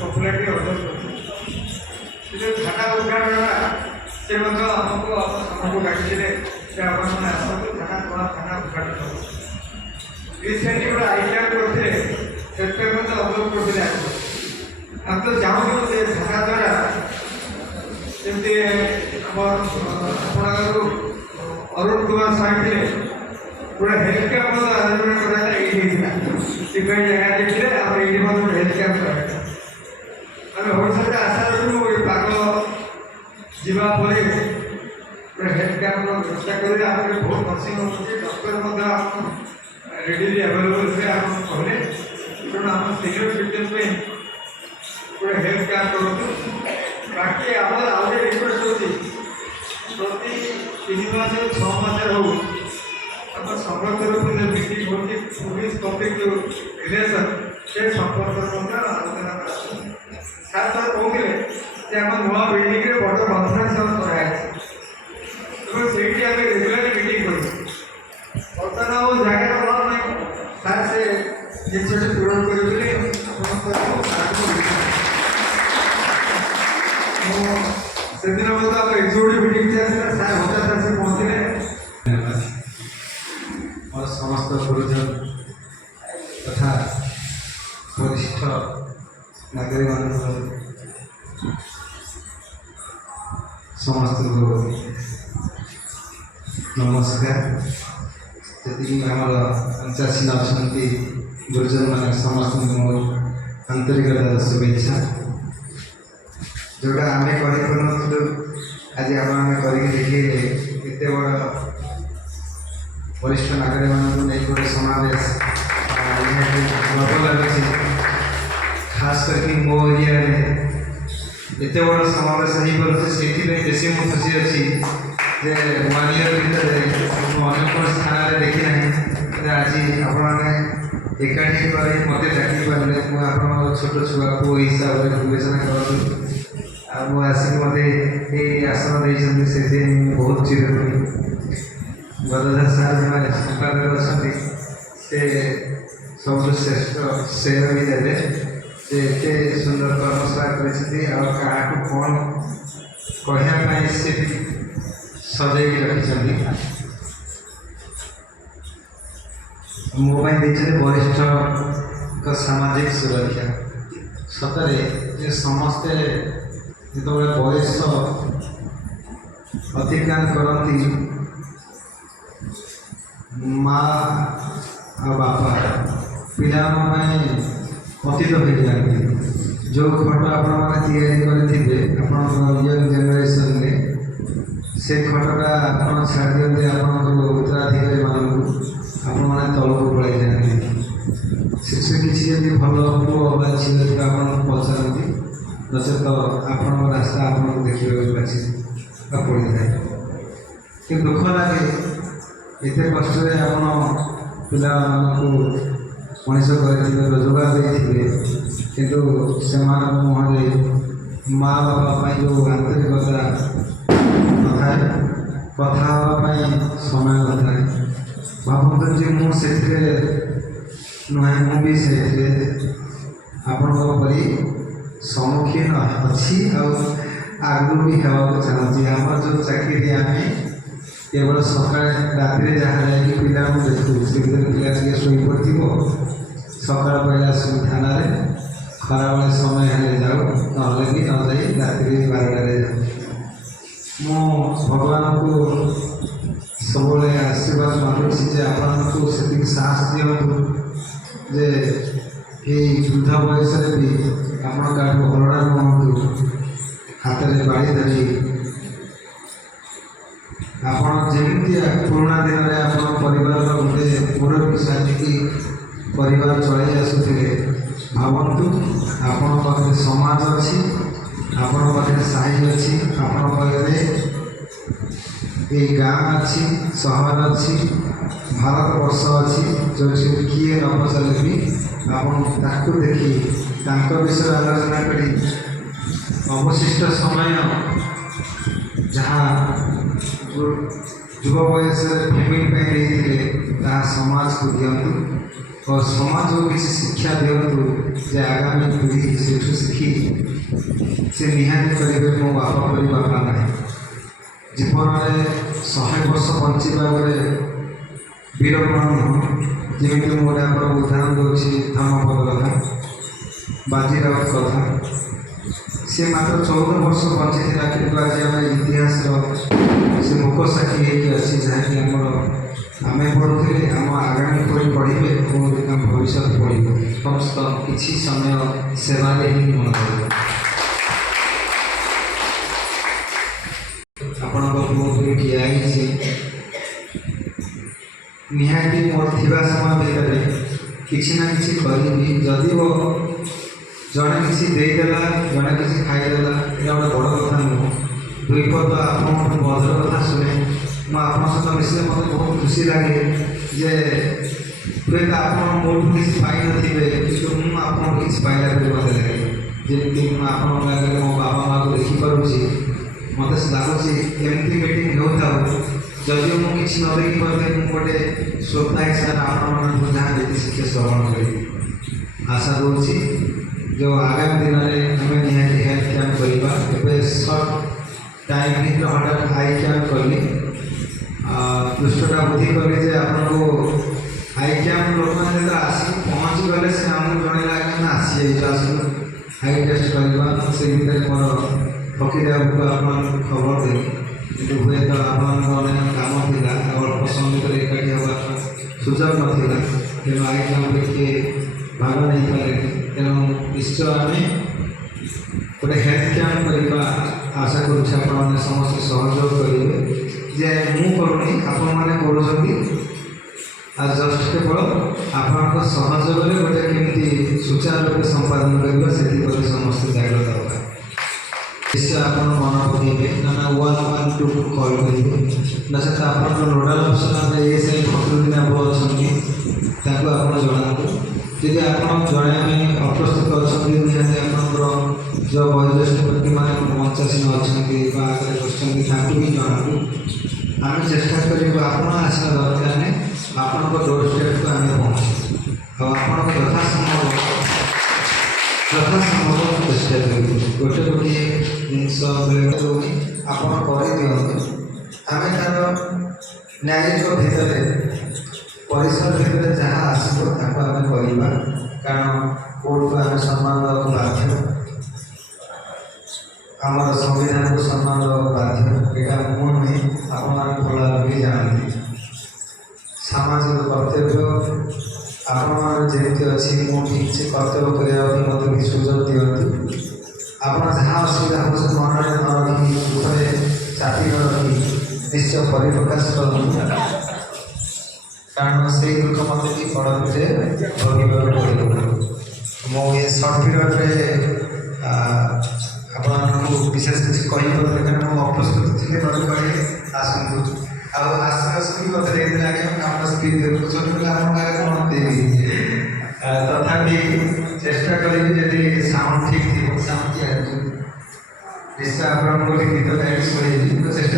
पपुलारिटी अर्जन कर थाना उद्घाटन से आमको समूह डाकी से आपने आसतु थाना नवा थाना उद्घाटन हो रिसेंटली गोटे आई कार्ड करते अवलोक करते हम तो चाहूँ से थाना द्वारा जमी आपको अरुण कुमार साहब थे गोटे हेल्थ कैंप आयोजन कराला ये जगह देखिए आम ये गोटे हेल्थ कैंप आम भविष्य आशा रखू पाग जावापर गोटे हेल्थ कैंप व्यवस्था करें आम बहुत नर्सिंग हो डॉक्टर रेडिली अवेलेबल थे आप कहले तेणु आम सिनियर सिटीजन गोटे हेल्थ कैंप करूँ बाकी आम आज रिक्वेस्ट होती प्रति 3 मास 6 मास हो संघ तरफ मीटिंग होती पुलिस पब्लिक जो रिलेसन से संपर्क आलोचना सार सर कहते आम नुआ बिल्डिंग बड़ कन्फरेन्स हाउस कराई से रेगुलार मीटिंग कर बर्तमान वो जगह अभाव ना सार से जिनस पूरण करेंगे से दिन आप एक्जिक्यूटिव मीटिंग चलता सार हजारा से पहुँचले और समस्त गुरुजन तथा वरिष्ठ नागरिक मान समस्त को नमस्कार जी आम 85 अच्छा गुरुजन मान समस्त मोर आंतरिक शुभेच्छा जोटा आम करूँ आज आम करके देखिए केते बड़ वरिष्ठ नागरिक मानक नहीं गोटे समावेश गर्व लगे खास करके मो एरिया एत बड़ समावेश हो पारे से बेसी मुझे खुशी अच्छी जे 1 ईयर भितर अनेक स्थान देखी ना आज आपने एकाठी कर मत डाक पारे मुझे छोट छुआ पु हिसाब से विवेचना करूँ आसिक मत ये आसन देते से बहुत चिर गदाधर सार जो संपादक अच्छा से सबुठ श्रेष्ठ से भी देवे जे एते सुंदर कर्मशाला कर कौन कहवाई से भी सजै रखिंट मोबाइल देखते वरिष्ठ सामाजिक सुरक्षा सतरे जे समस्ते जो बयस अतिक्रांत करती माँ आ बापा पिला अतीत हो जाती जो खट आपने करेंगे यंग जेनेरेशन से खटा आप छाड़ दिखते आप उत्तराधिकारी मानक आपने तलक पड़े जाती से किसी जब भल पुआ झील थे आप पचारती नचेत आपण रास्ता आपको देखा पड़ जाए कि दुख लगे एत कष्ट आप पिला मनीष कर रोजगार देते किंतु से मुहरे माँ बापा जो आंतरिकता नए कथा समय नए भावतु जे मुझे नुहे मुझे आपरी सम्मुखीन अच्छी आगू भी होगा चाहती आम जो चाकरी आम केवल सका राति जहाँ जाकि पिला देखू से पिला शोई पड़े सका पहले आसू थाना खरा बेले समय हेल्ले जाऊ ना भी न जाए रात्रि 12 मु भगवान को सब आशीर्वाद मांगुची जे आपको से साहस दिंतु जे ये वृद्ध बयस भी आप हरणा नुहतु हाथ में बाड़ी धरी आपमती पुराणा दिन में आप परिवार गोटे मुरब्बी साजिकी परिवार चलाई आसुले भावतु आपण पाखे समाज अच्छी आपण पाखे साई अच्छी आपण पाखे ये गाँ अच्छी सहर अच्छी भारत वर्ष अच्छी जो किए न पचारे भी आप देखी विषय आलोचना करी अवशिष्ट समय जहाँ युवा बयस फैमिली समाज को दिंतु और समाज को किसी शिक्षा दिंतु जे आगामी पीढ़ी से शिखी से निहाती करेंगे मो बापा परी बापा ना जीवन में 100 वर्ष बंचा गोटे वीरपण नुह जमी मोटे आप उदाहरण दूसरी धर्मपद कथा बाजीराव कथा से मात्र 14 वर्ष बंची कि आज आम इतिहास से मुख साक्षी अच्छी जहाँकि आम पढ़ुले आम आगामी पीढ़ी पढ़े और भविष्य पढ़े समस्त किसी समय सेवा ही मन आपण किया निहाती मोर थिबा समय भितर किसी ना किसी करी जदि वो जड़े किसी देदेला जड़े किसी खाईदेला ये गोटे बड़ कथा नुह दुई पद आप मधुर कथा शुणे मुझे सहित मिसले मत बहुत खुशी लगे जे हुए आप मोटू किसी पाई नथिबे कि किसी पाइला मत लगे जमी आप मो बाबा माँ को देखिपुची मत लगुच एमती मीटिंग होता जदि मुझे किसी न देखी पारे गोटे श्रोता हिसाब से आप जहाँ देखिए शिक्षा श्रवण करी आशा करुँची जो आगामी दिन में आम निहाती हेल्थ कैंप करवा सर्ट टाइम भितर हठात आई कैंप कली पृष्ठटा बुद्धि कली जे आपको आई कैंप लोक मैंने आसिक पहुँची गले से आमको जनइला कि आसी आसू आई टेस्ट करवा से भितर मोर फकीर बाबू आप खबर देली कि हुए तो आप काम था अल्प समय भितर एकाठी होगा सुजोग नाला तेणु आई कैंप किए भाग नहीं पारे तेणु निश्चय आम गोटे हेल्थ कैंप करवा आशा करुच्छे आपने समस्त सहयोग करेंगे जे मु करूनी आपण मैंने कर जस्ट केवल आप सहयोग गोटे केमी सुचारू रूप संपादन करवा से समस्त जागृत होगा निश्चय आप मन पकड़े ना 112 कल करेंगे नचेत आप नोडाल अफिसर एएसआई फखरुद्दीन बाबू अच्छा आप जनातु यदि आप जन अप्रस्तुत अच्छा निहती आप जो वयोज्येष्ठ व्यक्ति मैंने 85 अच्छा आगे बस भी जनातु आम चेष्टा कर आसवा दरकार नहीं ଆପଣଙ୍କ ଡୋର୍ ଷ୍ଟେପ୍କୁ ଆମେ ପହଞ୍ଚିବୁ ଆଉ ଆପଣଙ୍କ ଯଥାସମ୍ଭବ ଚେଷ୍ଟା କରିବୁ। ଗୋଟେ ଗୋଟିଏ ଜିନିଷ ବେଳେ ରହୁନି ଆପଣ କରିଦିଅନ୍ତୁ। ଆମେ ତା'ର ନ୍ୟାୟିକ ଭିତରେ ପରିସର ଭିତରେ ଯାହା ଆସିବ ତାକୁ ଆମେ କରିବା, କାରଣ କୋର୍ଟକୁ ଆମେ ସମ୍ମାନ ଦେବାକୁ ବାଧ୍ୟ, ଆମର ସମ୍ବିଧାନକୁ ସମ୍ମାନ ଦେବାକୁ ବାଧ୍ୟ। ଏଇଟା ମୁଁ ନୁହେଁ, ଆପଣମାନେ ଭଲ ଭାବେ ଜାଣନ୍ତି। ସାମାଜିକ କର୍ତ୍ତବ୍ୟ ଆପଣମାନେ ଯେମିତି ଅଛି, ମୁଁ ଠିକ୍ସେ କର୍ତ୍ତବ୍ୟ କରିବା ପାଇଁ ମୋତେ ବି ସୁଯୋଗ ଦିଅନ୍ତୁ। ଆପଣ ଯାହା ଅସୁବିଧା ହେଉଛି ମନରେ ନ ରଖି, ଉପରେ ଚାପି ନ ରଖି ନିଶ୍ଚୟ ପରିପ୍ରକାଶ କରନ୍ତୁ, କାରଣ ସେଇ ଦୁଃଖ ମୋତେ ବି ପରବର୍ତ୍ତୀରେ ଭୋଗିବାକୁ ପଡ଼ିବ। ମୁଁ ଏ ସର୍ଟ ପିରିୟଡ଼ରେ ଆପଣମାନଙ୍କୁ ବିଶେଷ କିଛି କହିପାରୁନି, କାରଣ ମୁଁ ଅପ୍ରସ୍ତୁତ ଥିଲି। ମୋତେ କହିଲେ ଆସନ୍ତୁ, ଆଉ ଆସୁ ମୋତେ ଦେଇଥିଲେ ଆଜ୍ଞା ଆପଣ ସ୍ପିଚ୍ ଦେଖୁଛନ୍ତି ବୋଲି ଆପଣଙ୍କ ଆଗରେ କ'ଣ ଦେବି। ତଥାପି ଚେଷ୍ଟା କରିବି, ଯଦି ସାଉଣ୍ଡ ଠିକ୍ ଥିବ ସାଉଣ୍ଡ ନିଶ୍ଚୟ ଆପଣଙ୍କୁ ଗୋଟେ ଗୀତ ଗାଇକି ଶୁଣେଇବି, ତ ଚେଷ୍ଟା